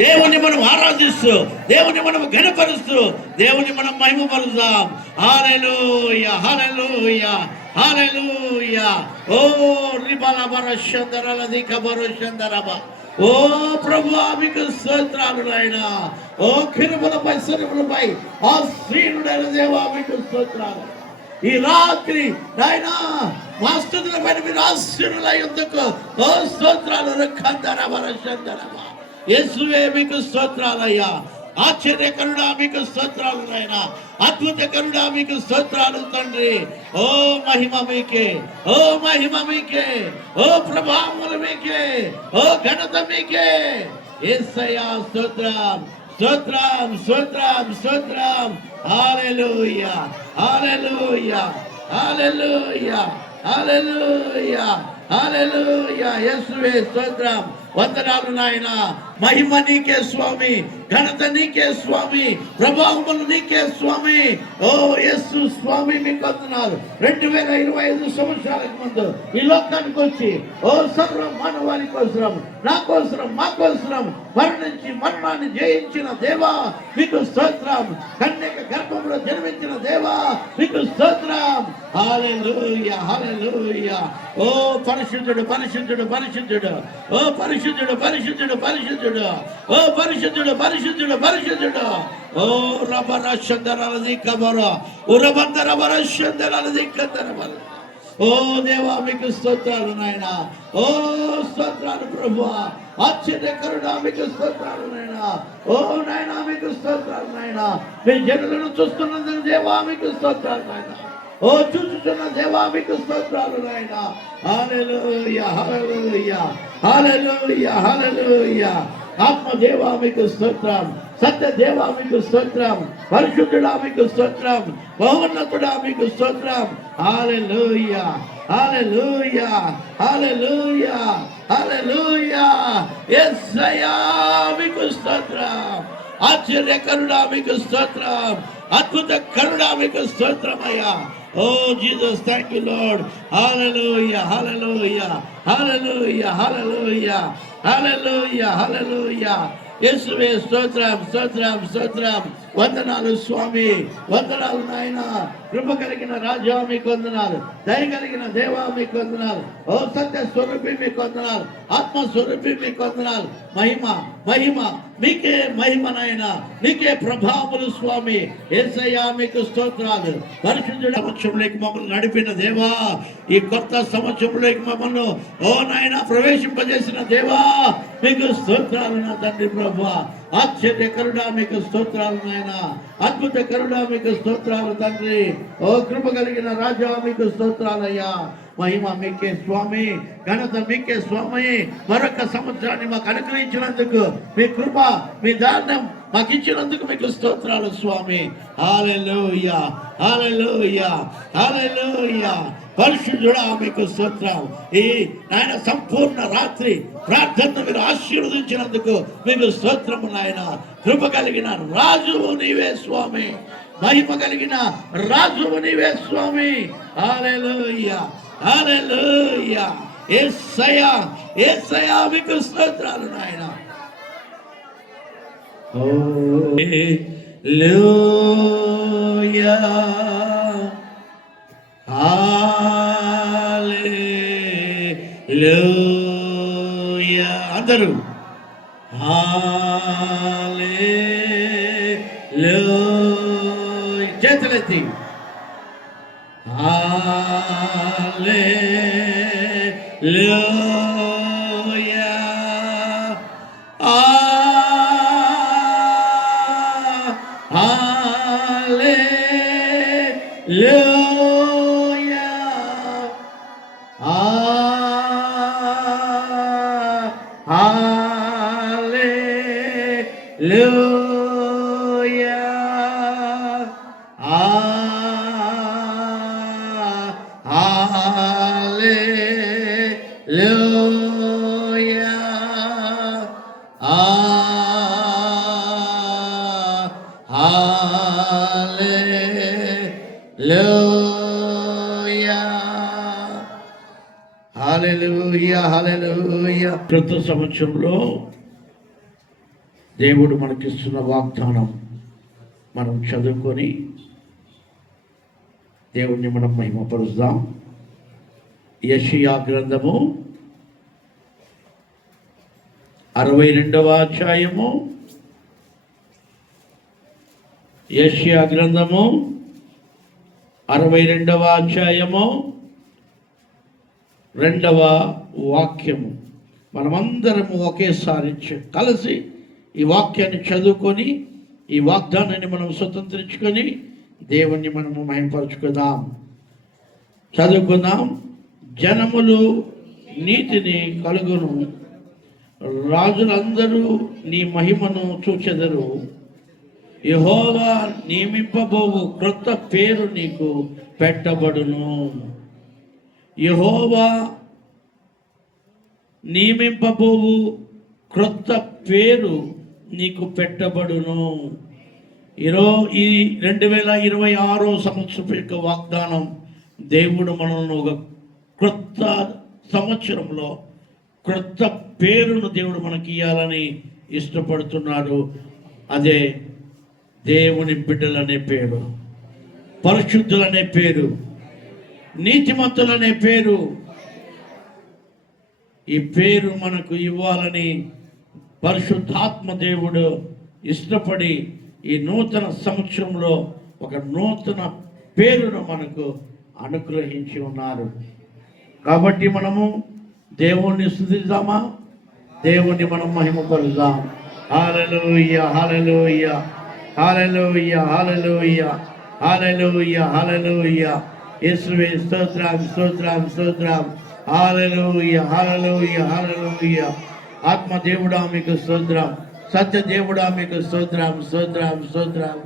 దేవుని మనం ఆరాధిస్తూ, దేవుని మనం ఘనపరుస్తూ, దేవుని మనం మహిమపరుస్తాం. హల్లెలూయా, హల్లెలూయా, హల్లెలూయా. ఓ రిబల బరషందరలది కబరషందరబ. ఓ ప్రభువా మీకు స్తోత్రాలు నాయనా. ఓ కిరుబలపై సరుబలపై ఆ శ్రీనుడైన దేవా మీకు స్తోత్రాలు. ఈ రాత్రి నాయనా మా స్తుతుల పైన మీరు ఆశీర్వాదాల యుద్ధకు ఓ స్తోత్రాలు. రక్షందరబరషందరబ. యేసువే మీకు స్తోత్రాలయ్యా. ఆశ్చర్యకరుడా మీకు స్తోత్రాలు నాయన. అద్భుతకరుడా మీకు స్తోత్రాలు తండ్రి. ఓ మహిమ మీకే, ఓ మహిమ మీకే, ఓ ప్రభావములు మీకే, ఓ ఘనత మీకే. యేసయ్యా స్తోత్రం, స్తోత్రం, స్తోత్రం, స్తోత్రం. హల్లెలూయా, హల్లెలూయా, హల్లెలూయా, హల్లెలూయా, హల్లెలూయా. యేసువే స్తోత్రం. వందనాలు నాయన. మహిమ నీకే స్వామి, ఘనత నీకే స్వామి, ప్రభావములు నీకే స్వామి. ఓ యేసు స్వామి మీకు వందనాలు. 2025 సంవత్సరాలకు ముందు ఈ లోకానికి వచ్చి ఓ సర్వ మానవాళి కోసరం, నా కోసరం, మా కోసరం మరణించి మరణాన్ని జయించిన దేవా మీకు స్తోత్రం. కన్యక గర్భంలో జన్మించిన దేవా మీకు స్తోత్రం. హల్లెలూయా, హల్లెలూయా. ఓ పరిశుద్ధుడు, పరిశుద్ధుడు, పరిశుద్ధుడు. ఓ పరిశుద్ధుడు, పరిశుద్ధుడు, పరిశుద్ధుడు. ఓ పరిశుద్ధుడు, పరిశుద్ధుడు, పరిశుద్ధుడు. ఓ రబరషందరలది కబర, ఓ రబందరబరషందరలది కందరబర. ఓ దేవా మీకు స్తోత్రాలు నాయన. ఓ స్తోత్రాలు ప్రభువా. ఆశ్చర్యకరుడా మీకు స్తోత్రాలు నాయన. ఓ నాయన మీకు స్తోత్రాలు నాయన. మీ జనులను చూస్తున్నందుకు దేవా మీకు స్తోత్రాలు నాయన. ఓ చూచుచున్న దేవా మీకు స్తోత్రాలు నాయన. హల్లెలూయా, హల్లెలూయా, హల్లెలూయా, హల్లెలూయా. ఆత్మదేవా మీకు స్తోత్రం, సత్య దేవా మీకు స్తోత్రం, పరిశుద్ధుడా మీకు స్తోత్రం, మహోన్నతుడా మీకు స్తోత్రం. హల్లెలూయా, హల్లెలూయా, హల్లెలూయా, హల్లెలూయా. యేసయ్యా మీకు స్తోత్రం. ఆశ్చర్యకరుడా మీకు స్తోత్రం, అద్భుత కరుడా మీకు స్తోత్రమయ్యా. Oh Jesus, thank you Lord. Hallelujah, hallelujah, hallelujah, hallelujah, hallelujah, hallelujah. యేసువే స్తోత్రం, స్తోత్రం, స్తోత్రం. వందనాలు స్వామి, వందనాలు నాయన. కృప కలిగిన రాజా మీకు వందనాలు, దయ కలిగిన దేవా మీకు వందనాలు. ఓ సత్య స్వరూపి మీకు వందనాలు, ఆత్మ స్వరూపి మీకు వందనాలు. మహిమ, మహిమ మీకే మహిమ నాయన, నీకే ప్రభావములు స్వామి. యేసయ్యా మీకు స్తోత్రాలు. పరిశుద్ధుడ సంవత్సరంలోకి మమ్మల్ని నడిపిన దేవా, ఈ కొత్త సంవత్సరంలోకి మమ్మల్ని ఓ నాయన ప్రవేశింపజేసిన దేవా మీకు స్తోత్రాలు నా తండ్రి ప్రభువా. ఆశ్చర్యకరుడా మీకు స్తోత్రాలు నాయన, అద్భుత కరుడా మీకు స్తోత్రాలు తండ్రి. ఓ కృప కలిగిన రాజా మీకు స్తోత్రాలయ్యా. మహిమ మీకే స్వామి, ఘనత మీకే స్వామి. మరొక సంవత్సరాన్ని మాకు అనుగ్రహించినందుకు, మీ కృప, మీ దానం మాకు ఇచ్చినందుకు మీకు స్తోత్రాలు స్వామి. హల్లెలూయా, హల్లెలూయా, హల్లెలూయా. పరిశుద్ధుడా మీకు స్తోత్రం. ఈ నాయన సంపూర్ణ రాత్రి ప్రార్థనను మీరు ఆశీర్వదించినందుకు మీకు స్తోత్రము నాయన. కృప కలిగిన రాజువు నీవే స్వామి, మహిమ కలిగిన రాజువు నీవే స్వామి. హల్లెలూయా, హల్లెలూయా. యేసయ్యా, యేసయ్యా మీకు స్తోత్రాలు నాయన. హల్లెలూయా, హల్లెలూయా. అందరూ హల్లెలూయా చేతులెత్తి హల్లెలూయా. హల్లెలూయా, హల్లెలూయా, హల్లెలూయా, హల్లెలూయా, హల్లెలూయా, హల్లెలూయా. క్రొత్త సంవత్సరంలో దేవుడు మనకిస్తున్న వాగ్దానం మనం చదువుకొని దేవుణ్ణి మనం మహిమపరుద్దాం. యెషయా గ్రంథము 62వ అధ్యాయము. యెషయా గ్రంథము 62వ అధ్యాయము 2వ వాక్యము. మనమందరము ఒకేసారి కలిసి ఈ వాక్యాన్ని చదువుకొని ఈ వాగ్దానాన్ని మనం స్వతంత్రించుకొని దేవుణ్ణి మనము మహిమపరచుకుందాం. చదువుకుందాం. జనములు నీతిని కలుగును, రాజులందరూ నీ మహిమను చూచెదరు. యెహోవా నియమింపబోవు క్రొత్త పేరు నీకు పెట్టబడును. యెహోవా నియమింపబోవు క్రొత్త పేరు నీకు పెట్టబడును. ఈ 2026 సంవత్సరం యొక్క వాగ్దానం దేవుడు మనల్ని ఒక క్రొత్త సంవత్సరంలో క్రొత్త పేరును దేవుడు మనకి ఇవ్వాలని ఇష్టపడుతున్నాడు. అదే దేవుని బిడ్డలనే పేరు, పరిశుద్ధులనే పేరు, నీతిమంతులనే పేరు. ఈ పేరు మనకు ఇవ్వాలని పరిశుద్ధాత్మ దేవుడు ఇష్టపడి ఈ నూతన సంవత్సరంలో ఒక నూతన పేరును మనకు అనుగ్రహించి ఉన్నారు. కాబట్టి మనము దేవుణ్ణి స్తుతిద్దామా, దేవుణ్ణి మనం మహిమపరుద్దాం. హల్లెలూయా, హల్లెలూయా, హల్లెలూయా, హల్లెలూయా, హల్లెలూయా, హల్లెలూయా. యేసువే స్తోత్రం, స్తోత్రం, స్తోత్రం. హల్లెలూయా, హల్లెలూయా, హల్లెలూయా. ఆత్మ దేవుడా మీకు స్తోత్రం, సత్య దేవుడా మీకు స్తోత్రం, స్తోత్రం, స్తోత్రం.